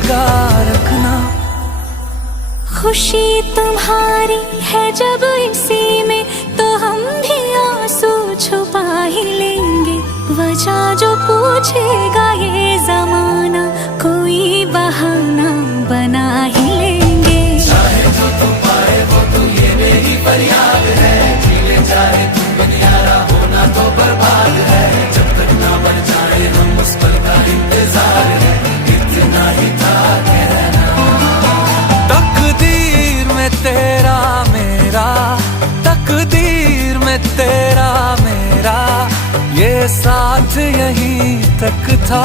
लगा रखना। खुशी तुम्हारी है जब इसी में, तो हम भी आंसू छुपा ही लेंगे। वजह जो पूछेगा ये जमाना, कोई बहाना बना ही लेंगे। चाहे जो तू पाए वो तो ये मेरी फरियाद है, जीने चाहे तू बिन यारा होना तो बर्बाद है। जब तक ना बन जाए हम उस पल का इंतजार है, इतना ही था कहना। तकदीर में तेरा मेरा, तकदीर में तेरा मेरा, ये साथ यहीं तक था।